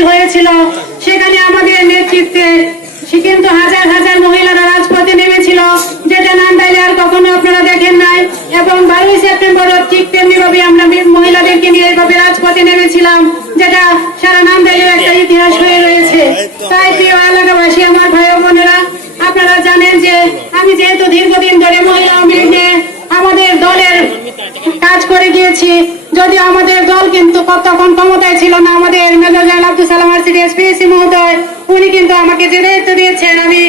মিছিল হয়েছিল, সেখানে আমাদের নেতৃত্বে কিন্তু হাজার হাজার মহিলারা রাজপথে নেমেছিল, যেটা নান্দাইলে আর কখনো আপনারা দেখেন নাই। এবং 12ই সেপ্টেম্বর ঠিক তেমনি ভাবে আমরা মহিলাদেরকে নিয়ে এইভাবে রাজপথে নেমেছিলাম, যেটা সারা নান্দাইলের একটা ইতিহাস হয়ে রয়েছে। তাই প্রিয় এলাকাবাসী, আমার ভাই ও বোনেরা, আপনারা জানেন যে আমি যেহেতু দীর্ঘদিন ধরে মহিলা আওয়ামী লীগে আমাদের দলের কাজ করে গিয়েছি, যদিও আমাদের দল কিন্তু তখন ক্ষমতায় ছিল না। আমাদের major general Abdul Salam RCD এসপিএসি মহোদয়, উনি কিন্তু আমাকে যে দায়িত্ব দিয়েছেন, আমি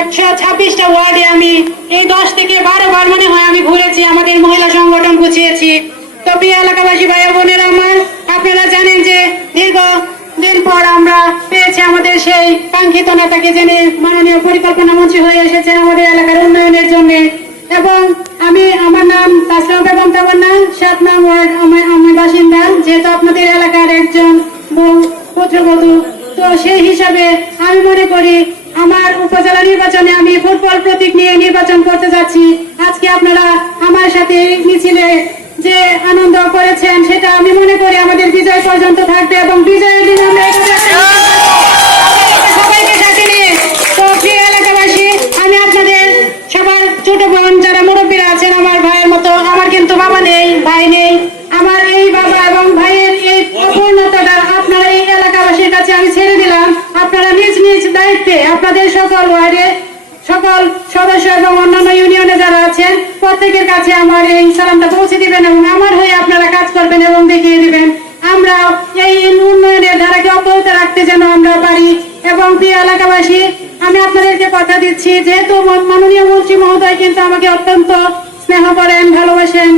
126টা ওয়ার্ডে আমি এই 10 থেকে 12 বার মনে হয় আমি ঘুরেছি, আমাদের মহিলা সংগঠন গুছিয়েছি। তো প্রিয় এলাকাবাসী ভাই বোনের আমার, আপনারা জানেন যে দীর্ঘদিন পর আমরা পেয়েছি আমাদের সেই কাঙ্ক্ষিত নেতাকে, যিনি মাননীয় পরিকল্পনা মন্ত্রী হয়ে এসেছেন আমাদের এলাকার উন্নয়নের জন্য। এবং আমার নাম তাসলিমা বেগম তামান্না, 7 নং ওয়ার্ড আমি বাসিন্দা, যেহেতু আপনাদের এলাকার একজন পুত্রবধূ। তো সেই হিসাবে আমি মনে করি আমার উপজেলা নির্বাচনে আমি ফুটবল প্রতীক নিয়ে নির্বাচন করতে যাচ্ছি। আজকে আপনারা আমার সাথে মিছিলে যে আনন্দ করেছেন, সেটা আমি মনে করি আমাদের বিজয় পর্যন্ত থাকবে এবং বিজয়ের দিন আমরা সবাইকে সাথে নিয়ে। তো প্রিয় এলাকাবাসী, আমি আপনাদের সবার ছোট বোন, যারা মুরব্বীরা আছেন আমার ভাইয়ের মতো, আমার কিন্তু বাবা নেই, ভাই নেই, আমার এই বাবা এবং ভাইয়ের এই অপূর্ণতাটা আপনারা এই এলাকাবাসীর কাছে আমি ছেড়ে দিলাম। আপনারা নিজ নিজ দায়িত্বে আপনাদের সকল ওয়ার্ডে সকল সদস্য এবং অন্যান্য ইউনিয়নে যারা আছেন প্রত্যেকের কাছে আমার এই সালামটা পৌঁছে দিবেন এবং আমার হয়ে আপনারা কাজ করবেন এবং দেখিয়ে দিবেন আমরা এই উন্নয়নের ধারাকে অব্যাহত রাখতে যেন আমরা পারি। এবং প্রিয় এলাকাবাসী, আমি আপনাদেরকে কথা দিচ্ছি, যেহেতু মাননীয় মন্ত্রী মহোদয় কিন্তু আমাকে অত্যন্ত স্নেহ করেন, ভালোবাসেন,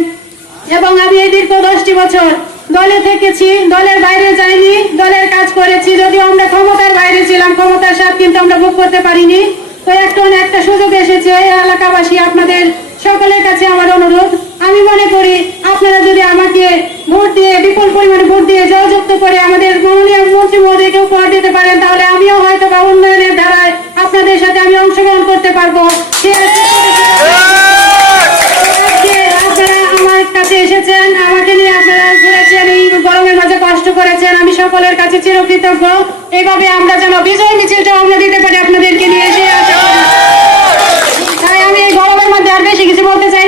এবং আমি এই দীর্ঘ 10টি বছর দলে থেকেছি, দলের বাইরে যাইনি, দলের কাজ করেছি। যদিও আমরা ক্ষমতার বাইরে ছিলাম, ক্ষমতার স্বাদ কিন্তু আমরা ভোগ করতে পারিনি। তো একটা সুযোগ এসেছে। এলাকাবাসী, আপনাদের সকলের কাছে আমার অনুরোধ, আমি মনে করি আপনারা যদি আমাকে ভোট দিয়ে, বিপুল পরিমাণে ভোট দিয়ে জয়যুক্ত করে আমাদের মাননীয় মন্ত্রী মহোদয়কে উপহার দিতে পারেন, তাহলে আমিও হয়তো বা উন্নয়নের ধারায় আপনাদের সাথে আমি অংশগ্রহণ করতে পারবো। আপনারা আমার কাছে এসেছেন, আমাকে নিয়ে আপনারা ঘুরেছেন, এই গরমের মাঝে কষ্ট করেছেন, আমি সকলের কাছে চিরকৃতজ্ঞ। এইভাবে আমরা যেন বিজয় মিছিলটা আমরা দিতে পারি আপনাদেরকে নিয়ে এসে। তাই আমি এই গরমের মধ্যে আর বেশি কিছু বলতে চাই